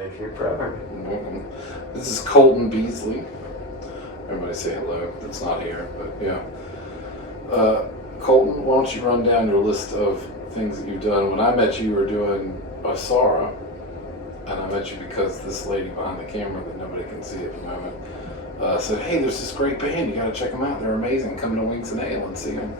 Thank you for having me. You're welcome. This is Colton Beasley. Everybody say hello. That's not here, but yeah. Colton, why don't you run down your list of things that you've done? When I met you, you were doing Asara, and I met you because this lady behind the camera that nobody can see at the moment said, "Hey, there's this great band. You got to check them out. They're amazing. Come to Wings and Ale and see them."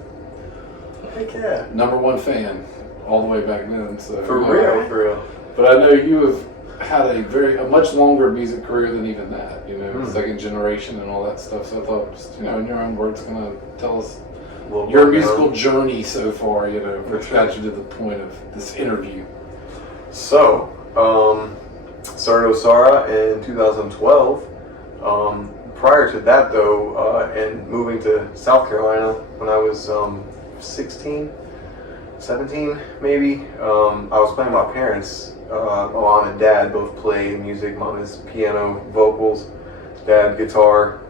Heck yeah. #1 fan all the way back then. So For real. But I know you have had a much longer music career than even that. Second generation and all that stuff. So I thought, just in your own words, kind of tell us your musical journey so far. Which got you to the point of this interview. So, started Osara in 2012. Prior to that, though, and moving to South Carolina when I was 16, 17 maybe, I was playing with my parents. My mom and dad both play music. Mom is piano, vocals, dad guitar.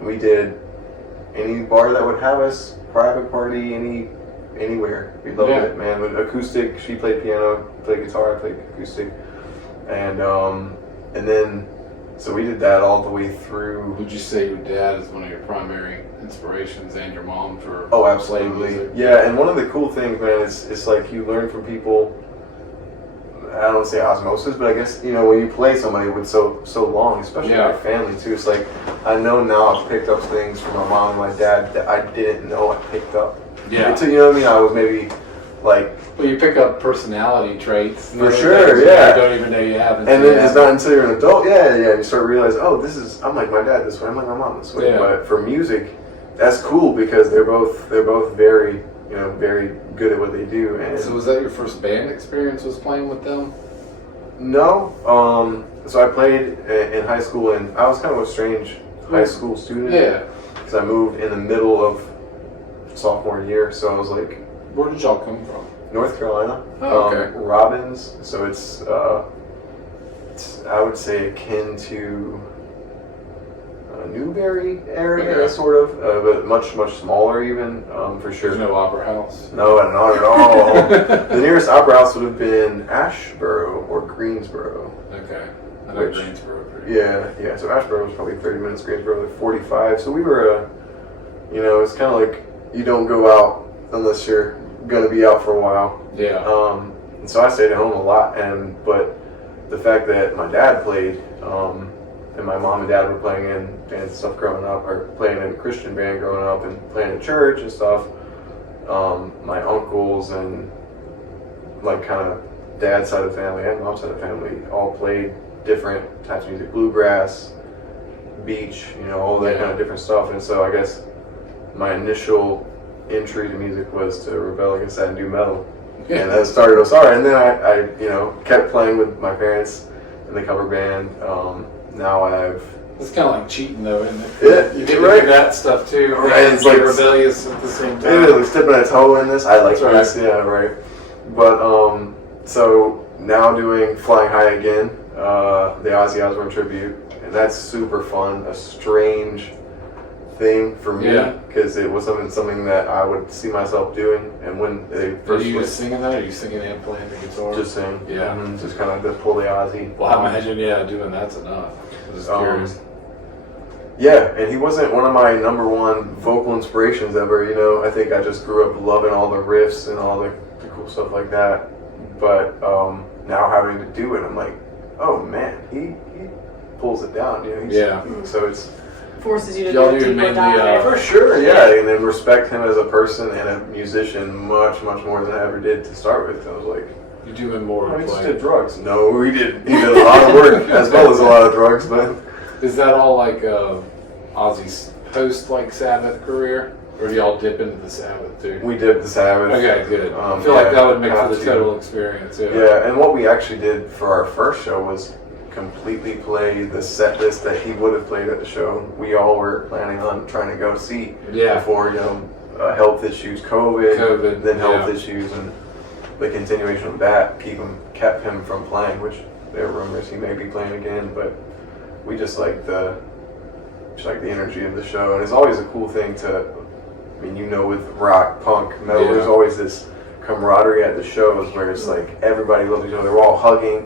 We did any bar that would have us, private party, anywhere. We loved it, man. With acoustic, she played piano, played guitar, I played acoustic, and then so we did that all the way through. Would you say your dad is one of your primary inspirations and your mom for? Oh, absolutely. Yeah, and one of the cool things, man, is it's like you learn from people. I don't say osmosis, but I guess when you play somebody with so long, especially my family too. It's like I know now I've picked up things from my mom and my dad that I didn't know I picked up. Yeah. You know what I mean? I was maybe like. Well, you pick up personality traits. For sure, yeah. You don't even know you have. And then it's not until you're an adult, you start realizing, oh, I'm like my dad this way, I'm like my mom this way. Yeah. But for music, that's cool because they're both very, very good at what they do. And so was that your first band experience, was playing with them? No. So I played in high school, and I was kind of a strange high school student. Yeah. Because I moved in the middle of sophomore year, so I was like. Where did y'all come from? North Carolina. Oh, okay. Robbins. So it's I would say akin to Newberry area, sort of, but much smaller even, for sure. There's no opera house? No, not at all. The nearest opera house would have been Asheboro or Greensboro. Okay. I know Greensboro. Yeah. So Asheboro was probably 30 minutes. Greensboro was 45. So we were, it's kind of like you don't go out unless you're going to be out for a while. Yeah. And so I stayed at home a lot, but the fact that my dad played, and my mom and dad were playing in band stuff growing up, or playing in a Christian band growing up, and playing in church and stuff. My uncles and like kind of dad's side of the family and mom's side of the family all played different types of music, bluegrass, beach, all that kind of different stuff. And so I guess my initial entry to music was to rebel against that and do metal. Yeah. And that started Osara, and then I kept playing with my parents in the cover band. Now it's kind of like cheating though, isn't it? Yeah, you get to do that stuff too. Right, and it's like rebellious at the same time. Yeah, like stepping a toe in this. I like this. Yeah, right. But so now doing Flying High again, the Ozzy Osbourne tribute, and that's super fun. A strange thing for me because it was something that I would see myself doing. And when they first, are you just singing that? Or are you singing and playing the guitar? Just sing. Yeah. Just kind of pull the Ozzy. Well, I imagine doing that's enough. I'm just curious. Yeah, and he wasn't one of my #1 vocal inspirations ever. I think I just grew up loving all the riffs and all the cool stuff like that. But now having to do it, I'm like, oh man, he pulls it down. So it's forces you to go deeper dive. For sure, and then respect him as a person and a musician much more than I ever did to start with. I was like, you doing more? We just did drugs. No, we did. He did a lot of work as well as a lot of drugs, but. Is that all like Ozzy's post like Sabbath career, or do y'all dip into the Sabbath too? We dip the Sabbath. Okay, good. I feel like that would make for the total experience. Yeah, and what we actually did for our first show was completely play the set list that he would have played at the show. We all were planning on trying to go see before health issues, COVID, then health issues, and the continuation of that kept him from playing, which there are rumors he may be playing again, but we just like the energy of the show. And it's always a cool thing with rock, punk, metal, there's always this camaraderie at the shows where it's like everybody loves each other, we're all hugging,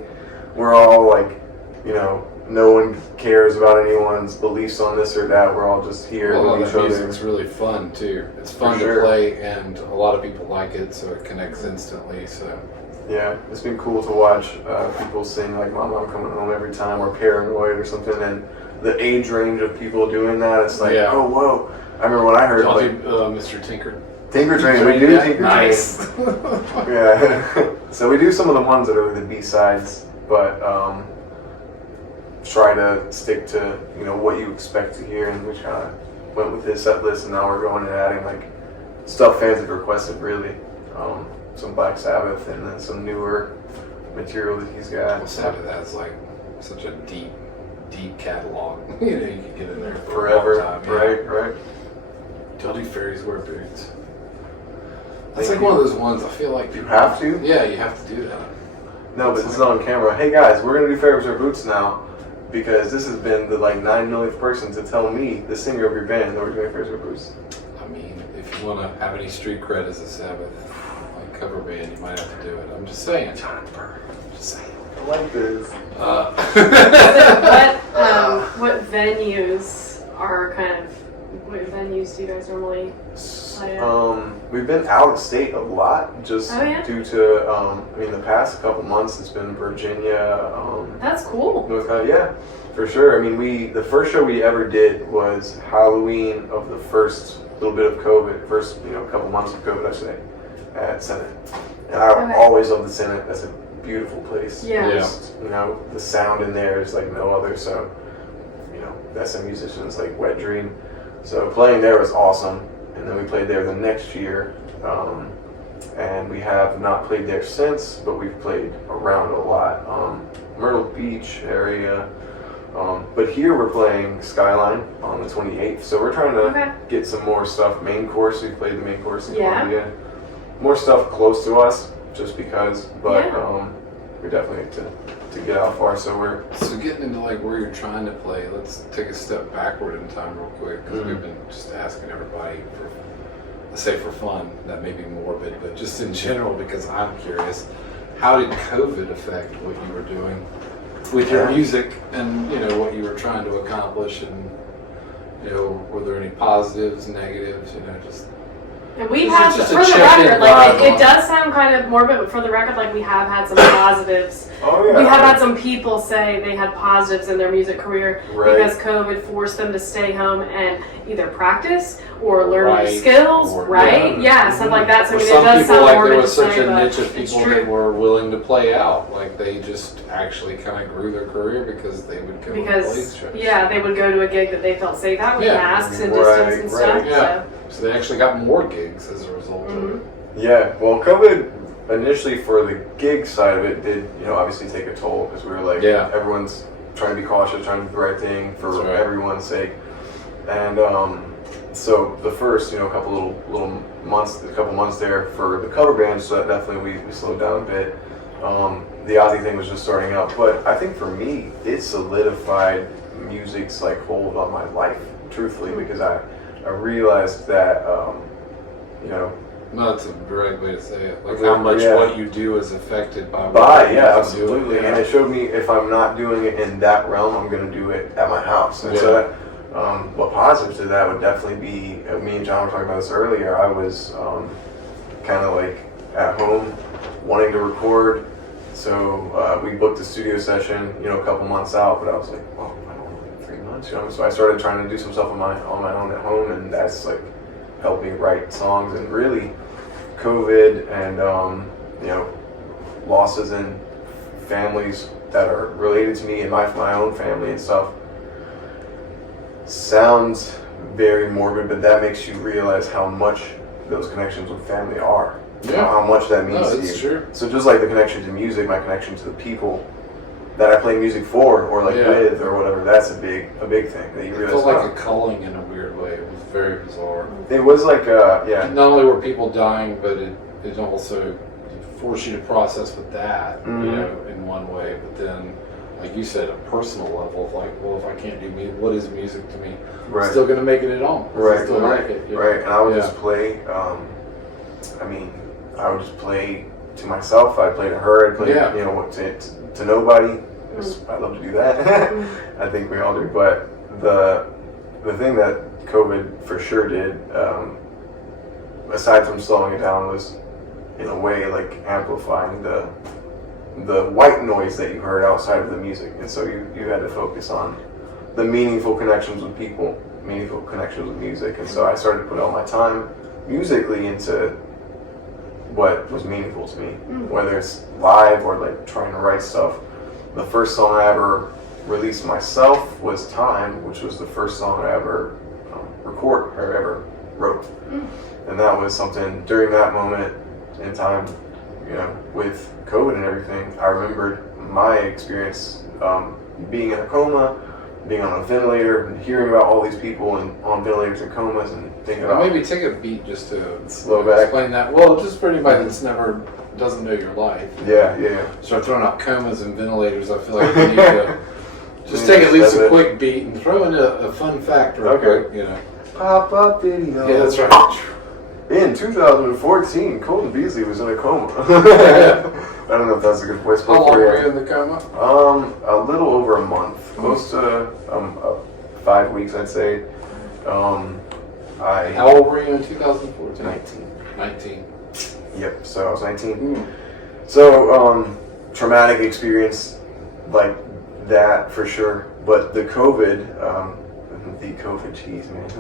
we're all like, no one cares about anyone's beliefs on this or that. We're all just here Well, with each that other. music's really fun too. It's fun For to sure. play, and a lot of people like it, so it connects instantly. So Yeah, it's been cool to watch people sing like "Mama, I'm coming home" every time, or "Paranoid" or something, and the age range of people doing that, it's like, Yeah. oh whoa! I remember when I heard y'all like do Mr. Tinker. Tinker Train. We do Tinker Nice. Train. Yeah, so we do some of the ones that are the B-sides, but try to stick to what you expect to hear, and we kind of went with his set list, and now we're going and adding like stuff fans have requested, really. Some Black Sabbath and then some newer material that he's got. Well, sad that that's like such a deep catalog. You could get in there for Forever, a long time. Yeah. right. Y'all do Fairies Wear Boots. That's like one of those ones I feel like people have to? Yeah, you have to do that. No, but this is on camera. Hey guys, we're gonna do Fairies Wear Boots now because this has been the 9 millionth person to tell me, the singer of your band, that we're doing Fairies Wear Boots. I mean, if you want to have any street cred as a Sabbath cover band, you might have to do it. I'm just saying. John Burr. Just saying. I like this. What venues what venues do you guys normally play at? We've been out of state a lot, just due to the past couple months it's been Virginia. That's cool. North Carolina, yeah, for sure. The first show we ever did was Halloween of the first little bit of COVID, first couple months of COVID, I say, at Senate. And I always love the Senate. That's a beautiful place. Yeah. Just, the sound in there is like no other. So, that's some musicians like Wet Dream. So playing there was awesome. And then we played there the next year. And we have not played there since, but we've played around a lot. Myrtle Beach area. But here we're playing Skyline on the 28th. So we're trying to get some more stuff. Main course, we played the main course in Columbia. More stuff close to us, just because. But we definitely need to get out far. So getting into like where you're trying to play. Let's take a step backward in time real quick, because we've been just asking everybody for, let's say for fun, that may be morbid, but just in general, because I'm curious, how did COVID affect what you were doing with your music and what you were trying to accomplish, and were there any positives, negatives, just. And we have, for the record, like it does sound kind of morbid, but for the record, like we have had some positives. Oh yeah. We have had some people say they had positives in their music career because COVID forced them to stay home and either practice or learn new skills, stuff like that. So it does sound morbid. There was such a niche of people that were willing to play out, like they just actually kind of grew their career because they would go to play shows. Yeah, they would go to a gig that they felt safe at with masks and distance and stuff. Yeah. So they actually got more gigs as a result of it. Yeah, well, COVID initially for the gig side of it did, obviously take a toll, because we were like, everyone's trying to be cautious, trying to do the right thing for everyone's sake. And so the first, couple months there for the cover band, so that definitely we slowed down a bit. The Ozzy thing was just starting up, but I think for me, it solidified music's hold on my life, truthfully, because I realized that, No, that's a great way to say it. Like how much what you do is affected by absolutely. And it showed me if I'm not doing it in that realm, I'm going to do it at my house. And so that, what positives to that would definitely be, me and John were talking about this earlier, I was kind of like at home wanting to record. So we booked a studio session, a couple months out, but I was like, well, I don't know, 3 months, So I started trying to do some stuff on my own at home, and that's helped me write songs. And really, COVID and losses in families that are related to me and my own family and stuff sounds very morbid, but that makes you realize how much those connections with family are. How much that means to you. True. So just like the connection to music, my connection to the people that I play music for or with or whatever, that's a big thing that you realize. It felt like a culling in a weird way. It was very bizarre. It was like Not only were people dying, but it also forced you to process with that, in one way. But then, like you said, a personal level of well, if I can't do music, what is music to me? Right. I'm still gonna make it at home. Right. Still like it. Right. And I would just play. I would just play to myself. I play to her. I play, Yeah. To nobody. I love to do that. I think we all do. But the thing that COVID for sure did, aside from slowing it down, was in a way like amplifying the white noise that you heard outside of the music. And so you had to focus on the meaningful connections with people, meaningful connections with music. And so I started to put all my time musically into what was meaningful to me, whether it's live or like trying to write stuff. The first song I ever released myself was Time, which was the first song I ever ever wrote. And that was something during that moment in time, with COVID and everything. I remembered my experience being in a coma, being on a ventilator, and hearing about all these people on ventilators and comas, and thinking about maybe take a beat just to slow back. Explain that. Well, just for anybody that's doesn't know your life. Yeah. Start throwing out comas and ventilators. I feel like we need to just take at least a quick beat and throw in a fun fact real quick. Pop-up video. Yeah, that's right. In 2014, Colton Beasley was in a coma. I don't know if that's a good voice. How long were you in the coma? A little over a month, close to 5 weeks, I'd say. How old were you in 2014? 19. Yep. So I was 19. So traumatic experience like that for sure. But the COVID. Jeez, man. The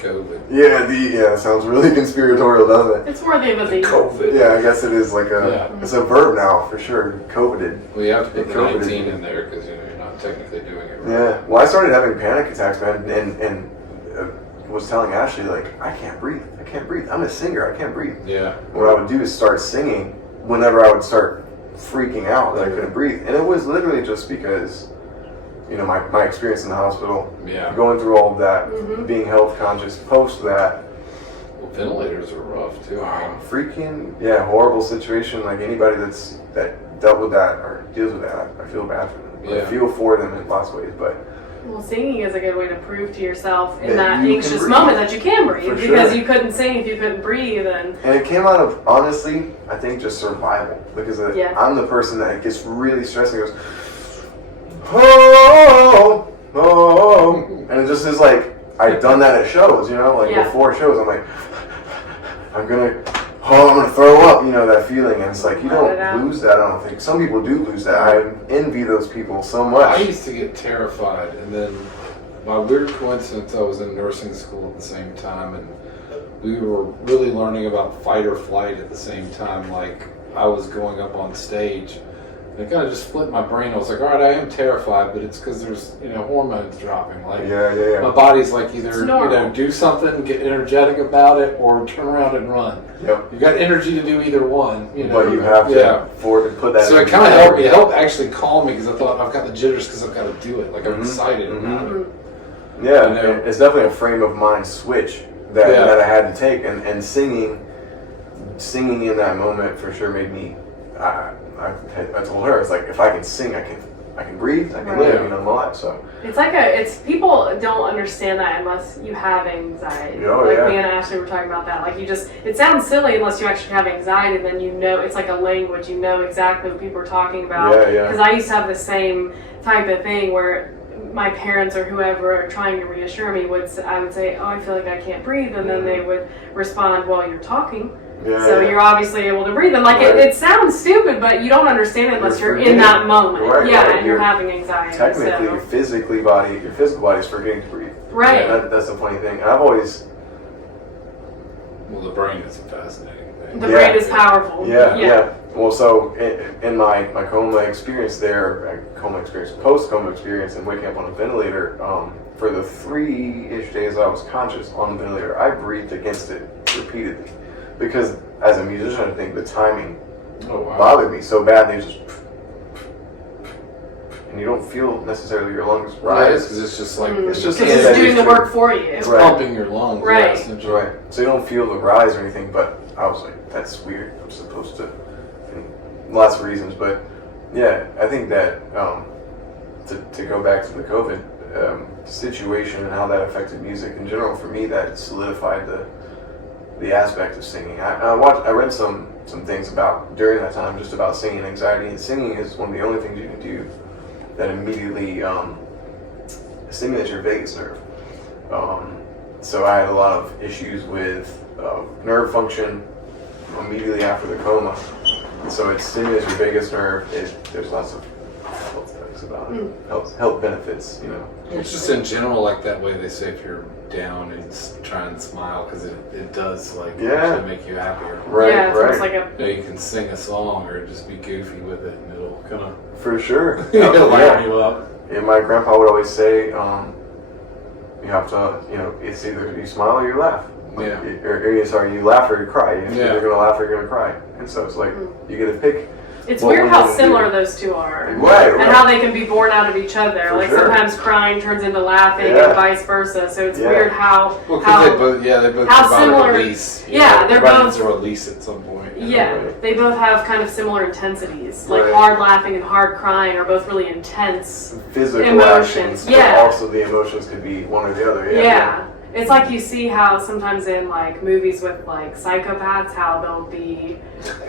COVID. Yeah, it sounds really conspiratorial, doesn't it? It's worthy of a thing. COVID. Yeah, I guess it is like it's a verb now for sure. COVIDed. Well, you have to put the 19 in there because you're not technically doing it right. Yeah. Well, I started having panic attacks, man, and was telling Ashley like, I can't breathe. I'm a singer. I can't breathe. Yeah. What I would do is start singing whenever I would start freaking out that I couldn't breathe, and it was literally just because. My experience in the hospital, going through all of that, being health conscious, post that. Well, ventilators are rough too. Horrible situation. Like anybody that dealt with that or deals with that, I feel bad for them. Yeah. I feel for them in lots of ways, but. Well, singing is a good way to prove to yourself in that anxious moment that you can breathe, because you couldn't sing if you couldn't breathe. And it came out of, honestly, I think just survival, because I'm the person that gets really stressed and goes, and it just is like, I've done that at shows, before shows, I'm like, I'm gonna throw up, that feeling, and it's like, you don't lose that, I don't think. Some people do lose that. I envy those people so much. I used to get terrified, and then by weird coincidence, I was in nursing school at the same time, and we were really learning about fight or flight at the same time, like I was going up on stage. It kind of just flipped my brain. I was like, all right, I am terrified, but it's because there's, hormones dropping. Like, my body's like either, do something, get energetic about it, or turn around and run. Yep. You got energy to do either one. But you have to put that. So it kind of helped. It helped actually calm me because I thought I've got the jitters because I've got to do it. Like I'm excited about it. Yeah, it's definitely a frame of mind switch that I had to take, and singing in that moment for sure made me. I told her, it's like, if I can sing, I can breathe, I can live, I'm alive. So it's people don't understand that unless you have anxiety. Me and Ashley were talking about that. Like it sounds silly unless you actually have anxiety, and then it's like a language. You know exactly what people are talking about. Because I used to have the same type of thing where my parents or whoever are trying to reassure me I would say, oh, I feel like I can't breathe, and then they would respond, well, you're talking. You're obviously able to breathe. And it sounds stupid, but you don't understand it unless you're in that moment. And you're having anxiety. Technically, your physical body is forgetting to breathe. Right. That's the funny thing. And I've always... Well, the brain is a fascinating thing. The brain is powerful. Yeah. Well, so in my coma experience post-coma experience, and waking up on a ventilator, for the 3-ish days I was conscious on the ventilator, I breathed against it repeatedly. Because as a musician, I think the timing bothered me so bad. They just, and you don't feel necessarily your lungs rise. Because it's just like it's doing the work for you. It's pumping your lungs. Right. Right. So you don't feel the rise or anything. But I was like, that's weird. I'm supposed to. And lots of reasons, but I think that to go back to the COVID situation and how that affected music in general, for me, that solidified the aspect of singing. I read some things about during that time just about singing anxiety, and singing is one of the only things you can do that immediately stimulates your vagus nerve. So I had a lot of issues with nerve function immediately after the coma. So it stimulates your vagus nerve. There's lots of health things about it. Health benefits, you know. It's just in general, like that way they say if you're down and try and smile, because it does actually make you happier. Right, yeah, it's right. almost like a... You can sing a song or just be goofy with it, and it'll kind of For sure. lighten you up. Yeah, my grandpa would always say, you have to, it's either you smile or you laugh. Yeah. Sorry, you laugh or you cry. You're either going to laugh or you're going to cry. And so it's like, you get to pick. It's weird how similar those two are. Right. And how they can be born out of each other. For like sure. sometimes crying turns into laughing and vice versa. So it's weird how... Well, because they both how provide similar, a release. they're both... a release at some point. Yeah, Right. they both have kind of similar intensities. Like Right. hard laughing and hard crying are both really intense. Physical emotions, actions, yeah. but also the emotions could be one or the other. Yeah. It's like you see how sometimes in like movies with like psychopaths, how they'll be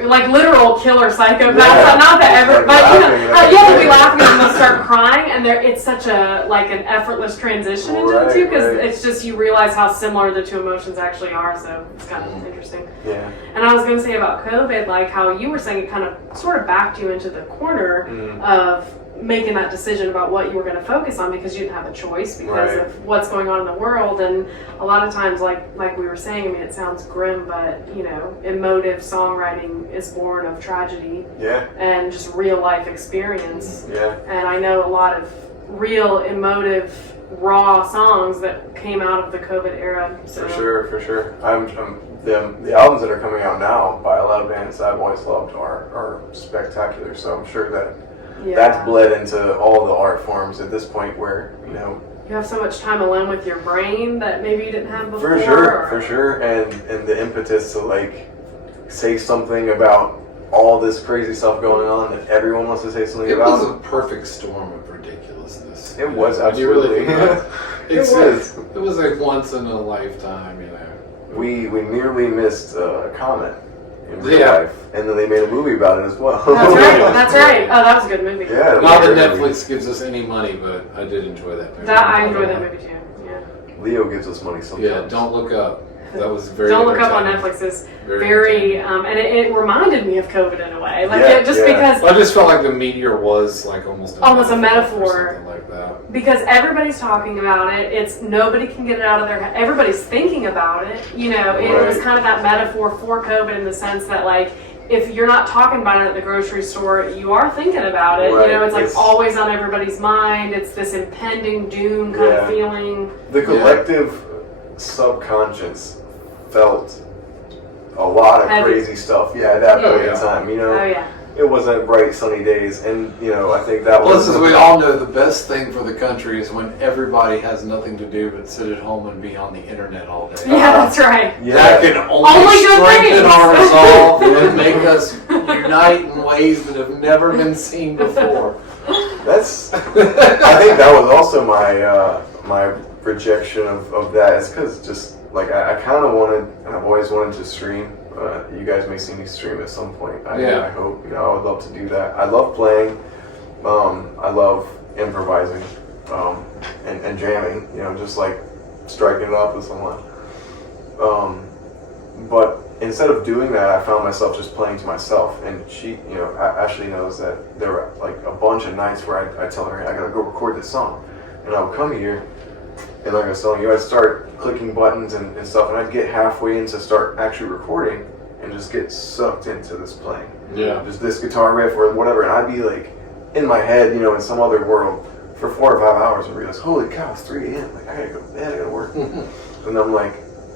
like literal killer psychopaths. Yeah. Not that ever, Like but laughing, they'll be laughing and they'll start crying, and it's such an effortless transition into the two, because it's just you realize how similar the two emotions actually are. So it's kind of interesting. Yeah. And I was going to say about COVID, like how you were saying, it kind of sort of backed you into the corner of making that decision about what you were going to focus on, because you didn't have a choice because of what's going on in the world. And a lot of times, like we were saying, I mean, it sounds grim, but emotive songwriting is born of tragedy and just real life experience. Yeah. And I know a lot of real emotive raw songs that came out of the COVID era. So. For sure. The albums that are coming out now by a lot of bands I've always loved are spectacular. So I'm sure that that's bled into all the art forms at this point, where you have so much time alone with your brain that maybe you didn't have before. For sure, and the impetus to say something about all this crazy stuff going on that everyone wants to say something about. It was a perfect storm of ridiculousness. It was absolutely. You really think about it? It was like once in a lifetime, We nearly missed a comment in real life, and then they made a movie about it as well. That's right. Oh, that was a good movie. Yeah. Not that Netflix gives us any money, but I did enjoy that movie. I enjoyed that movie too. Yeah. Leo gives us money sometimes. Yeah, Don't Look Up. That was very. Don't Look Up on Netflix is very and it reminded me of COVID in a way. Because I just felt like the meteor was like almost a metaphor. Or something like that. Because everybody's talking about it. It's nobody can get it out of their head. Everybody's thinking about it. It was kind of that metaphor for COVID in the sense that if you're not talking about it at the grocery store, you are thinking about it. Right. It's always on everybody's mind. It's this impending doom kind of feeling. The collective subconscious felt a lot of crazy stuff. Yeah, at that point in time, it wasn't bright sunny days, and I think that was. Plus, as we all know, the best thing for the country is when everybody has nothing to do but sit at home and be on the internet all day. Yeah, that's right. That can only strengthen our resolve and make us unite in ways that have never been seen before. I think that was also my rejection of that. It's because just I kind of wanted, and I've always wanted to stream. You guys may see me stream at some point. I hope. I would love to do that. I love playing. I love improvising and jamming. Just striking it off with someone. But instead of doing that, I found myself just playing to myself. And she, Ashley knows that there were a bunch of nights where I tell her, hey, I gotta go record this song, and I would come here. And like I was telling you, I'd start clicking buttons and stuff, and I'd get halfway into start actually recording and just get sucked into this playing. Yeah. Just this guitar riff or whatever, and I'd be in my head, in some other world for 4 or 5 hours and realize, holy cow, it's 3 a.m. I gotta go to bed, I gotta work. And I'm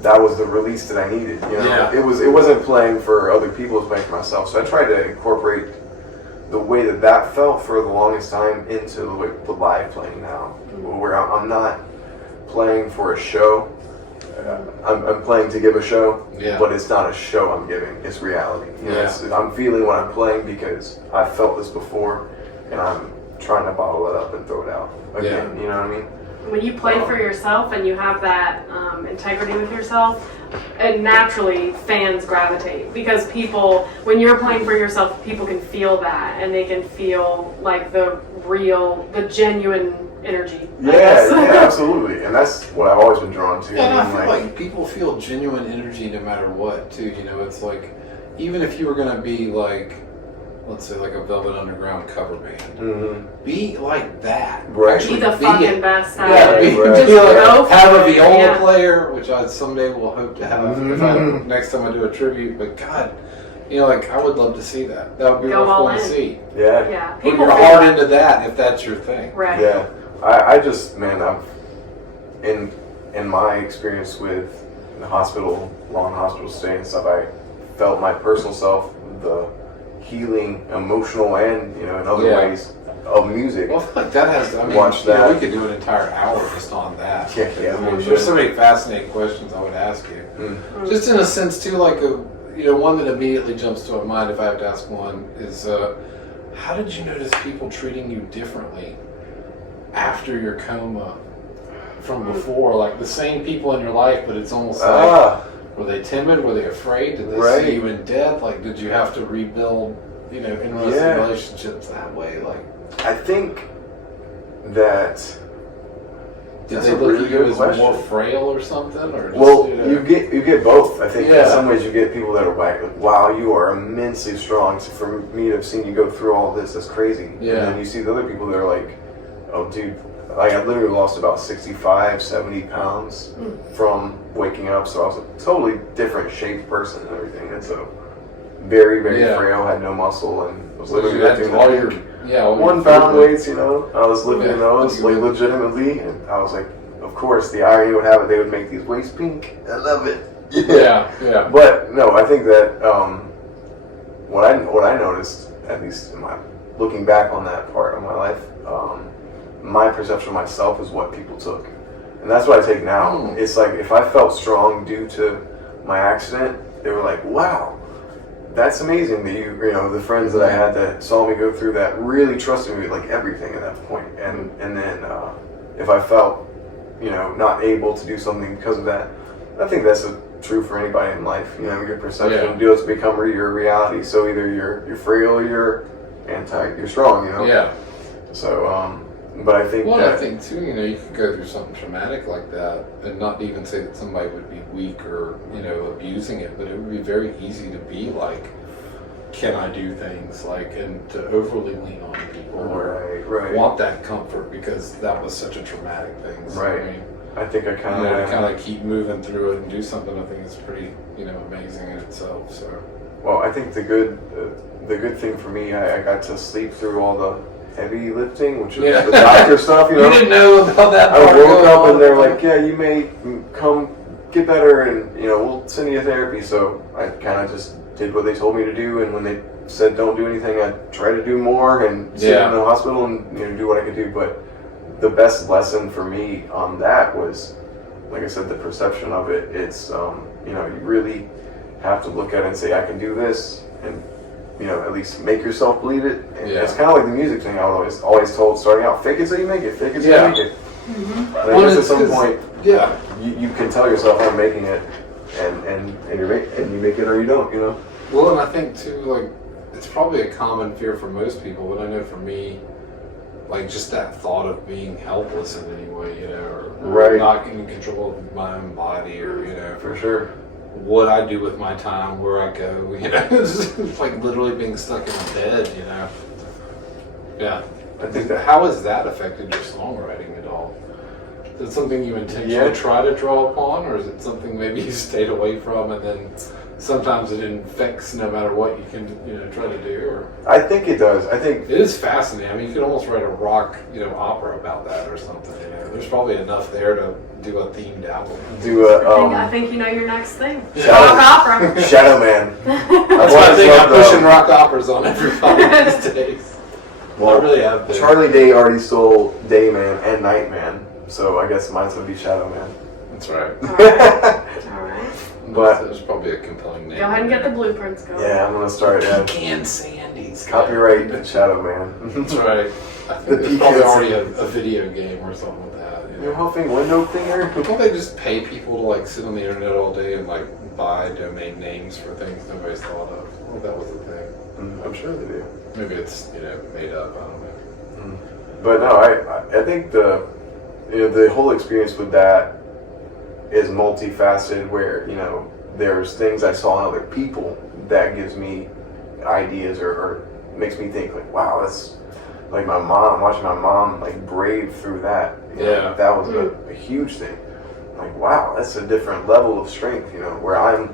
that was the release that I needed. It wasn't playing for other people, it was playing for myself. So I tried to incorporate the way that felt for the longest time into the live playing now, where I'm not playing for a show. I'm playing to give a show, but it's not a show I'm giving. It's reality. I'm feeling what I'm playing because I've felt this before, and I'm trying to bottle it up and throw it out again. You know what I mean? When you play for yourself and you have that integrity with yourself, and naturally fans gravitate because people, when you're playing for yourself, people can feel that and they can feel like the genuine energy. Yeah, absolutely, and that's what I've always been drawn to. And I feel like people feel genuine energy no matter what, too. You know, it's like, even if you were going to be like, let's say like a Velvet Underground cover band, be like that. Right. Be the fucking best at Yeah, it. have a viola player, which I someday will hope to have next time I do a tribute. But God, you know, like I would love to see that. That would be real fun to see. Yeah. Put your heart into that if that's your thing. Right. Yeah. I just, man, I've in my experience with the hospital, long hospital stay and stuff, I felt my personal self, the healing, emotional, and in other ways of music. Well, I feel like that has. I mean, Watch that. We could do an entire hour just on that. Yeah. I mean, there's so many fascinating questions I would ask you. Just in a sense, too, like one that immediately jumps to my mind, if I have to ask one, is how did you notice people treating you differently after your coma from before? Like the same people in your life, but it's almost like, were they timid? Were they afraid? Did they see you in death? Like, did you have to rebuild, interesting relationships that way? Like, I think that did that's they a look really at you good as question. more frail or something? Or just, Well, you get both. I think in Yeah. some ways you get people that are like, wow, you are immensely strong. So for me to have seen you go through all of this, that's crazy. Yeah. And then you see the other people that are like, oh, dude, like I literally lost about 65, 70 pounds from waking up. So I was a totally different shaped person and everything. And so very, very frail, had no muscle, and was literally lifting all your 1 pound weights, I was lifting those like legitimately, and I was like, of course, the irony would have it, they would make these weights pink. I love it. Yeah. But no, I think that what I noticed, at least in my looking back on that part of my life, my perception of myself is what people took, and that's what I take now. It's like if I felt strong due to my accident, they were like, wow, that's amazing that you the friends that I had that saw me go through that really trusted me with like everything at that point. And then if I felt not able to do something because of that, I think that's true for anybody in life. Your perception does become your reality. So either you're frail or you're strong. So but I think I think too, you could go through something traumatic like that and not even say that somebody would be weak or, abusing it, but it would be very easy to be like, can I do things, like, and to overly lean on people or want that comfort because that was such a traumatic thing. So, right. I think I kind of keep moving through it and do something. I think it's pretty, amazing in itself. So, well, I think the good thing for me, I got to sleep through all the heavy lifting, which is the doctor stuff. You didn't know about that part. I woke up and they're like, yeah, you may come get better, and we'll send you to therapy. So I kind of just did what they told me to do, and when they said don't do anything, I tried to do more and sit in the hospital and do what I could do. But the best lesson for me on that was, like I said, the perception of it. It's you really have to look at it and say, I can do this, and at least make yourself believe it. And it's kind of like the music thing I was always told starting out, fake it till you make it, fake it till you make it. And I guess at some point, you can tell yourself I'm making it, and you make it or you don't, Well, and I think too, like, it's probably a common fear for most people, but I know for me, like, just that thought of being helpless in any way, or not in control of my own body, or, For sure. What I do with my time, where I go, it's like literally being stuck in a bed, Yeah. I think that. How has that affected your songwriting at all? Is it something you intentionally try to draw upon, or is it something maybe you stayed away from and then sometimes it infects no matter what you can, try to do? Or I think it does. I think it is fascinating. I mean, you could almost write a rock, opera about that or something. There's probably enough there to do a themed album. I think you know your next thing. Rock opera. Shadow Man. That's why I think I'm pushing rock operas on everybody these days. Well, I really have been. Charlie Day already stole Day Man and Night Man, so I guess mine's gonna be Shadow Man. That's right. All right. But there's probably a compelling name. Go ahead and get the blueprints going. Yeah, I'm gonna start. Pecan Sandy's. Copyright Shadow Man. That's right. I think there's probably already a video game or something with that. You're huffing window cleaner? Don't they just pay people to like sit on the internet all day and like buy domain names for things nobody's thought of? Well, that was the thing. I'm sure they do. Maybe it's made up. I don't know. But no, I think the whole experience with that is multifaceted. Where there's things I saw in other people that gives me ideas or makes me think like, wow, that's like my mom, watching my mom like brave through that. That was a huge thing. Like, wow, that's a different level of strength. Where I'm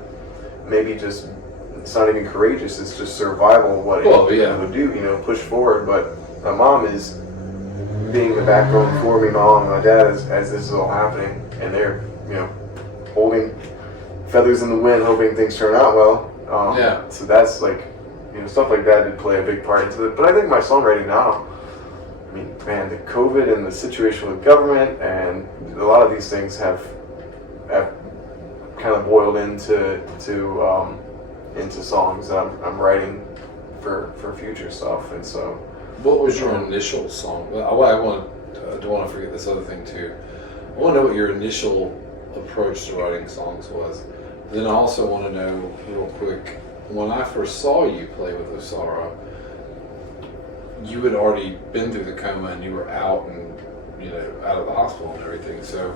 maybe just, it's not even courageous. It's just survival. What it would do. Push forward. But my mom is being the backbone for me. My mom and my dad as this is all happening, and they're holding feathers in the wind, hoping things turn out well. So that's like, stuff like that did play a big part into it. But I think my songwriting now, I mean, man, the COVID and the situation with government and a lot of these things have kind of boiled into songs that I'm writing for future stuff. And so, what was your initial song? Well, I don't want to forget this other thing too. I want to know what your initial approach to writing songs was. Then I also want to know real quick, when I first saw you play with Osara, you had already been through the coma and you were out and out of the hospital and everything. So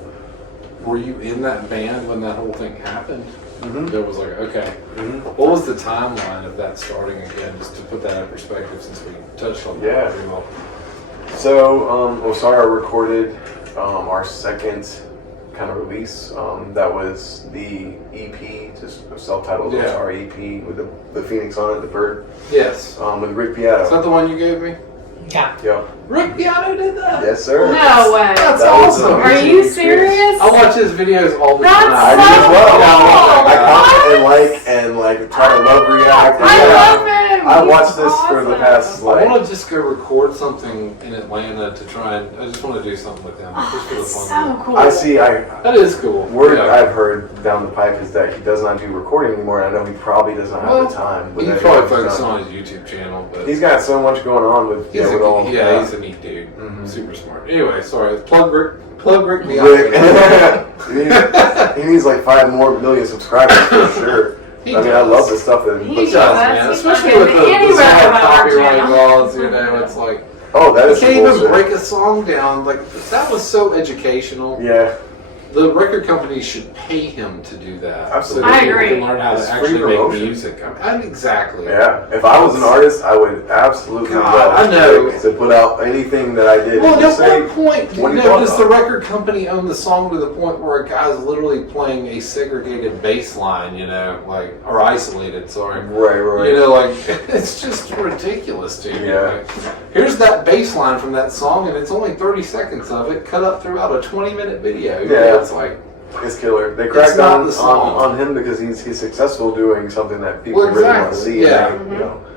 were you in that band when that whole thing happened? Mm-hmm. There was like, okay. Mm-hmm. What was the timeline of that starting again, just to put that in perspective since we touched on that pretty well? So Osara recorded our second kind of release. That was the EP, just self-titled Osara EP with the phoenix on it, the bird. Yes. With Rick Beato. Is that the one you gave me? Yeah. Yep. Rick Beato did that? Yes, sir. No way. That's That was awesome. Are you serious? I watch his videos all the That's time. I so did as well. cool. I comment and try to love react. I love him. I He's watched this for the past I want to just go record something in Atlanta to try and I just want to do something with him. Just for the That's fun. so cool. That is cool. Word I've heard down the pipe is that he does not do recording anymore. I know he probably doesn't have the time. He's probably focused on his YouTube channel, but he's got so much going on with he's a neat dude. Mm-hmm. Super smart. Anyway, sorry. Plug Rick Rick. He needs like 5 more million subscribers for sure. I love the stuff that he puts out, man. Especially with the copyright laws, it's like, that is you can't even break a song down. Like, that was so educational. Yeah. The record company should pay him to do that. Absolutely. So that I agree. People can learn how to actually make music. Exactly. Yeah. If I was an artist, I would absolutely love to put out anything that I did. Well, at what point does the about? record company own the song to the point where a guy's literally playing a segregated bass line, or isolated, sorry. Right. It's just ridiculous, dude. Yeah. Here's that bass line from that song, and it's only 30 seconds of it cut up throughout a 20-minute video. Yeah. It's like, it's killer. They cracked on him because he's successful doing something that people really want to see. Yeah.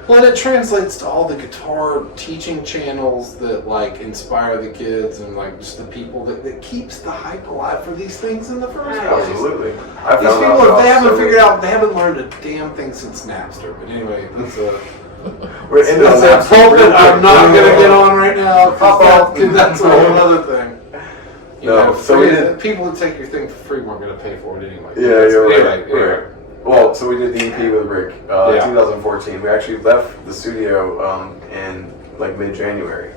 Well, and it translates to all the guitar teaching channels that inspire the kids and just the people that keeps the hype alive for these things in the first place. Absolutely. These people, if they haven't figured out, they haven't learned a damn thing since Napster. But anyway, that's we're into that pulpit I'm not gonna get on right now. That's a whole other thing. People that take your thing for free weren't going to pay for it anyway. Yeah, you're right. Well, so we did the EP with Rick, 2014. We actually left the studio in mid-January,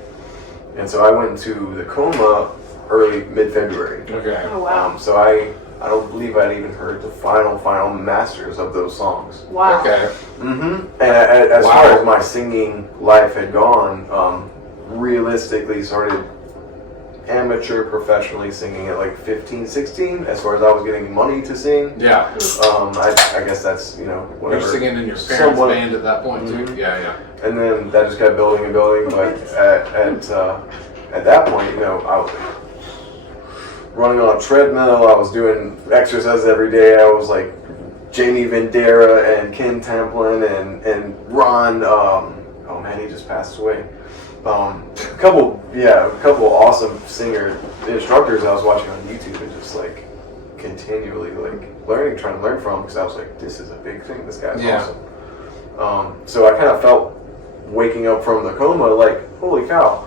and so I went into the Coma mid-February. Okay. Oh wow. So I don't believe I'd even heard the final masters of those songs. Wow. Okay. Mm-hmm. And as far as my singing life had gone, realistically started amateur professionally singing at 15, 16 as far as I was getting money to sing. Yeah. I guess that's whatever. You're singing in your parents' band at that point too. Mm-hmm. Yeah. And then that just kept building and building. But at that point, I was running on a treadmill. I was doing exercises every day. I was like Jamie Vendera and Ken Tamplin and Ron. Oh man, he just passed away. A couple awesome singer instructors I was watching on YouTube and just continually trying to learn from, because I was like, this is a big thing. This guy's awesome. So I kind of felt waking up from the coma holy cow.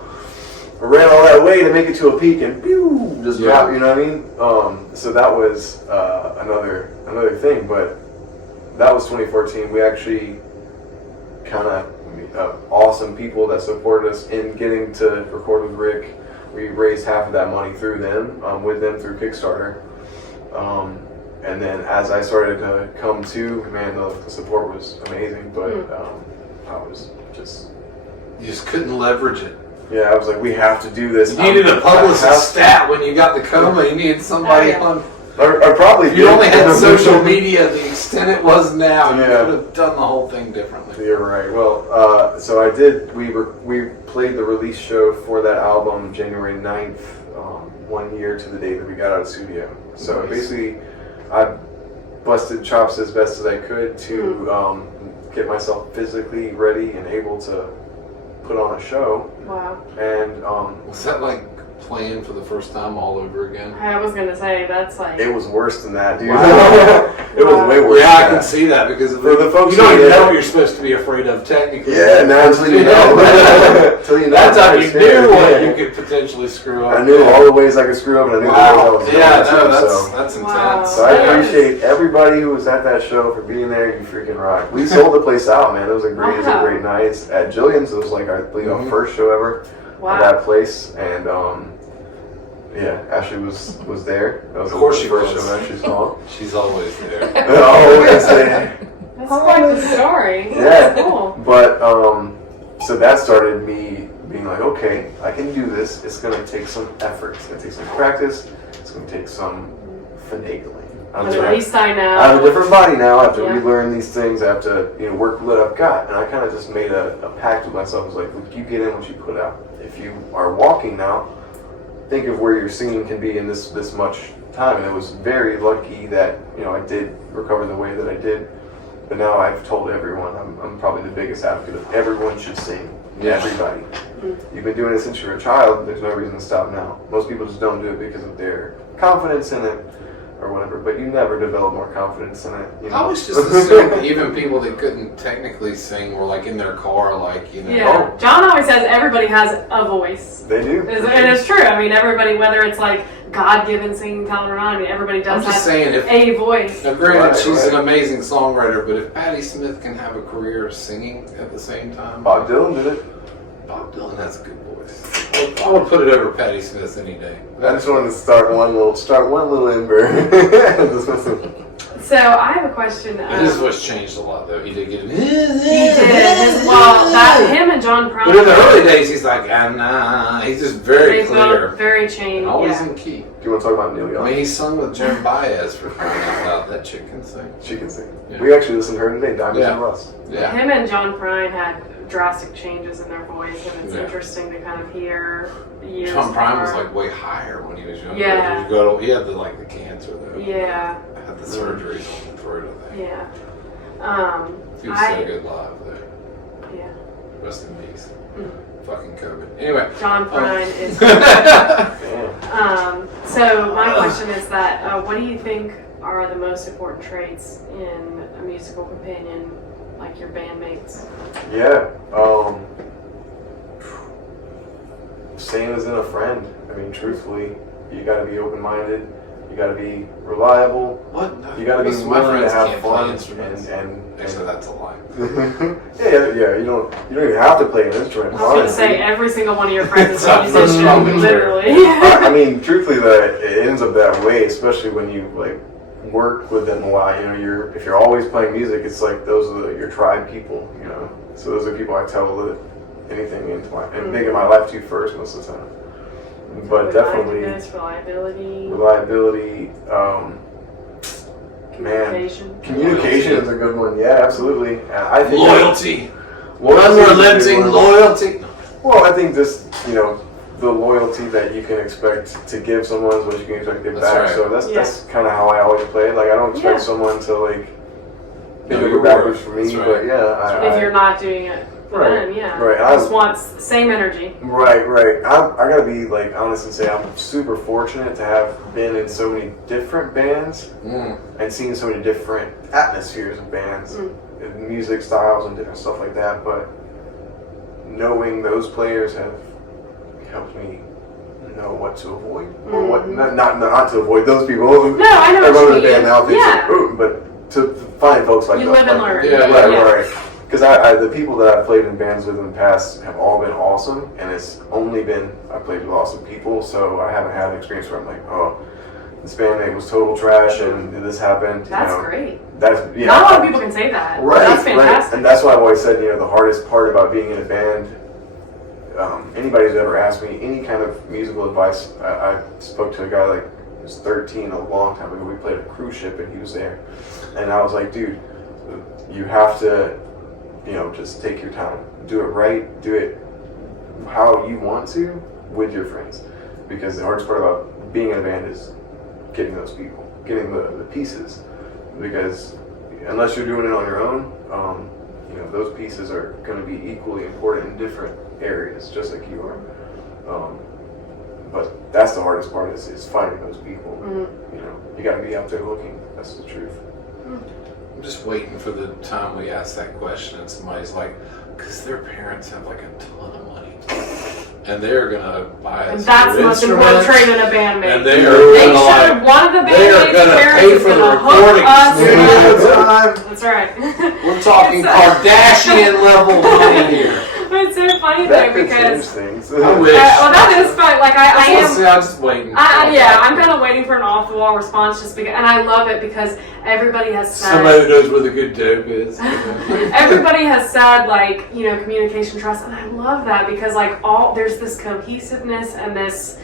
I ran all that way to make it to a peak and pew, just drop, you know what I mean? So that was another thing, but that was 2014. We actually kind of awesome people that supported us in getting to record with Rick. We raised half of that money through them, with them through Kickstarter. And then as I started to come to, man, the support was amazing, but I was just... You just couldn't leverage it. Yeah, I was like, we have to do this. You needed a publicist stat when you got the Coma. You needed somebody on... Or probably... If you only had social media the extent it was now, you would have done the whole thing differently. You're right. Well, so I did... We played the release show for that album January 9th, 1 year to the day that we got out of the studio. So basically, I busted chops as best as I could to get myself physically ready and able to put on a show. Wow. And was that like playing for the first time all over again? I was gonna say that's like... It was worse than that, dude. Wow. It was way worse. Yeah, I can see that because for the folks you don't even know what you're supposed to be afraid of technically. Yeah, now until you know. Until you know. That's how you knew what you could potentially screw up. I knew all the ways I could screw up, and I knew the ways I was that's intense. Wow. So I appreciate everybody who was at that show for being there. You freaking rock. We sold the place out, man. It was a great night at Jillian's. It was like I believe our first show ever at that place, and yeah, Ashley was there. That was the first show I actually saw. She's always there. Always there. That's quite the story. Yeah. That's cool. But so that started me being like, okay, I can do this. It's gonna take some effort. It's gonna take some practice. It's gonna take some finagling. At least I know. I have a different body now. I have to relearn these things. I have to, work with what I've got. And I kind of just made a pact with myself. I was like, look, you get in what you put out. If you are walking now, think of where your singing can be in this much time. And it was very lucky that I did recover the way that I did. But now I've told everyone I'm probably the biggest advocate of everyone should sing. Everybody. You've been doing it since you were a child. There's no reason to stop now. Most people just don't do it because of their confidence in it or whatever. But you never develop more confidence in it. I was just assuming even people that couldn't technically sing were like in their car, like Yeah. John always says everybody has a voice. They do. And it's true. I mean, everybody, whether it's like God-given singing talent or not, I mean, everybody does have a voice. Now, granted, she's an amazing songwriter, but if Patti Smith can have a career singing at the same time... Bob Dylan did it. Bob Dylan has a good voice. I would put it over Patti Smith any day. I just wanted to start one little ember. So I have a question. His voice changed a lot, though. He did get it. He did. Well, him and John Prine. But in the early days, he's like, nah. He's just very clear. Very changed. Always in key. Do you want to talk about Neil Young? I mean, he sung with Joan Baez for crying out loud. That chick can sing. She can sing. Yeah. We actually listened to her today, Diamonds and Rust. Yeah. Him and John Prine had drastic changes in their voice, and it's interesting to kind of hear years. John Prine was like way higher when he was younger. Yeah. He had the cancer though. Yeah. Had the surgeries on the throat, I think. Yeah. He was so good live though. Yeah. Rest in peace. Fucking COVID. Anyway. John Prine is. So my question is that what do you think are the most important traits in a musical companion, like your bandmates? Yeah. Same as in a friend. I mean, truthfully, you got to be open-minded. You got to be reliable. What? You got to be willing to have fun. And actually, that's a lie. yeah. You don't even have to play an instrument. I was going to say every single one of your friends is a musician, literally. I mean, truthfully, it ends up that way, especially when you work with them a lot. If you're always playing music, it's like those are your tribe people. So those are people I tell anything into and big in my life too first most of the time. But definitely reliability. Communication is a good one. Yeah, absolutely. I think loyalty. Unrelenting loyalty. Well, I think just the loyalty that you can expect to give someone is what you can expect to give back. Right. So that's kind of how I always play it. Like I don't expect someone to go backwards for me, but if you're not doing it for them, right. I just want same energy. Right. I gotta be honest and say I'm super fortunate to have been in so many different bands and seen so many different atmospheres of bands, and music styles and different stuff like that. But knowing those players have helps me know what to avoid or what not to avoid those people. No, I know what you mean. Now thinks Yeah. but to find folks like you live and learn. Right. Because the people that I've played in bands with in the past have all been awesome, and it's only been I've played with awesome people, so I haven't had an experience where I'm like, oh, this bandmate was total trash and this happened. That's great. That's Not a lot of people can say that. Right, That's fantastic. right. And that's why I've always said, the hardest part about being in a band. Anybody who's ever asked me any kind of musical advice, I spoke to a guy like he was 13 a long time ago. We played a cruise ship and he was there, and I was like, dude, you have to, just take your time, do it right, do it how you want to with your friends, because the hardest part about being in a band is getting those people, getting the pieces, because unless you're doing it on your own, those pieces are going to be equally important in different areas, just like you are. But that's the hardest part is finding those people. You got to be out there looking. That's the truth. I'm just waiting for the time we ask that question and somebody's like, because their parents have like a ton of money. And they're gonna buy us. That's the most important trait in a bandmate. And they are gonna one of the bandmates' parents pay for the recording. That's right. We're talking Kardashian level money here. But it's so funny that though because things. I wish. Well, that is fun. Like I am. I'm just waiting. I'm kind of waiting for an off-the-wall response, just because, and I love it because everybody has said. Somebody who knows where the good dope is. Everybody has said communication, trust, and I love that because there's this cohesiveness and this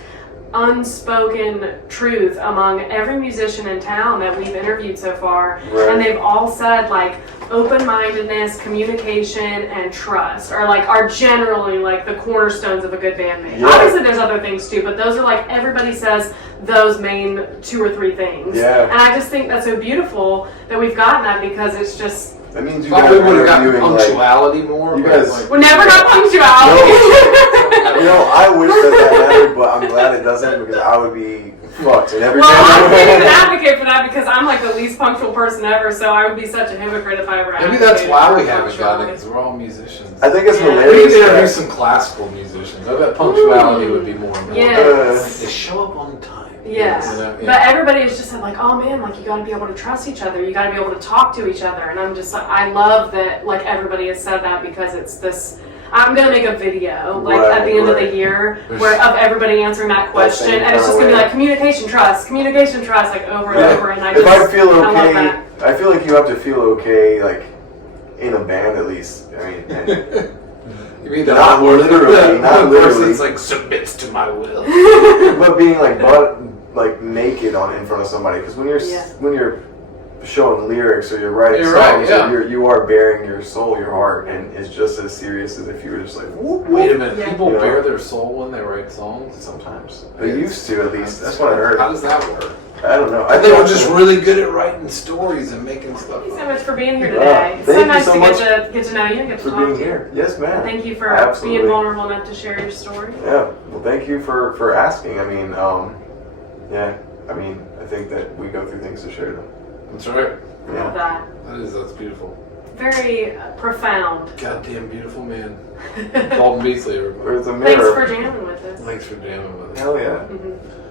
unspoken truth among every musician in town that we've interviewed so far, and they've all said open-mindedness, communication, and trust are generally the cornerstones of a good bandmate. Yeah. Obviously there's other things too, but those are everybody says those main 2 or 3 things. Yeah. And I just think that's so beautiful that we've gotten that because it's just that means you guys guys would have gotten punctuality more. You guys we never got punctuality. I wish that mattered, but I'm glad it doesn't because I would be fucked in every I can't even advocate for that because I'm the least punctual person ever, so I would be such a hypocrite if I ever Maybe that's why we haven't got it, because we're all musicians. I think it's We need hilarious. to interview some classical musicians. I bet punctuality would be more important. Yes. They show up on time. Yes. But everybody has just said oh man, you gotta be able to trust each other. You gotta be able to talk to each other. And I'm just I love that everybody has said that because it's this. I'm gonna make a video at the end of the year of everybody answering that question, and it's just gonna be communication, trust, over and over. And if I feel okay, I love that. I feel like you have to feel okay, in a band at least. I mean, you mean not literally, not literally. It's submits to my will. But being naked in front of somebody, because when you're showing lyrics or you're writing songs, you are bearing your soul, your heart, and it's just as serious as if you were just whoop, wait a minute, people bear their soul when they write songs? Sometimes. They used to, at least. That's what I heard. How does that work? I don't know. I think we're just really good at writing stories and making stuff. Thank you so much for being here today. It's so nice to get to know you and get to talk to you. Here. Yes, ma'am. Thank you for being vulnerable enough to share your story. Yeah. Well, thank you for asking. I mean, I think that we go through things to share them. That's right. I love that. That's beautiful. Very profound. Goddamn beautiful man. Colton Beasley, everybody. There's a mirror. Thanks for jamming with us. Thanks for jamming with us. Hell yeah. Mm-hmm.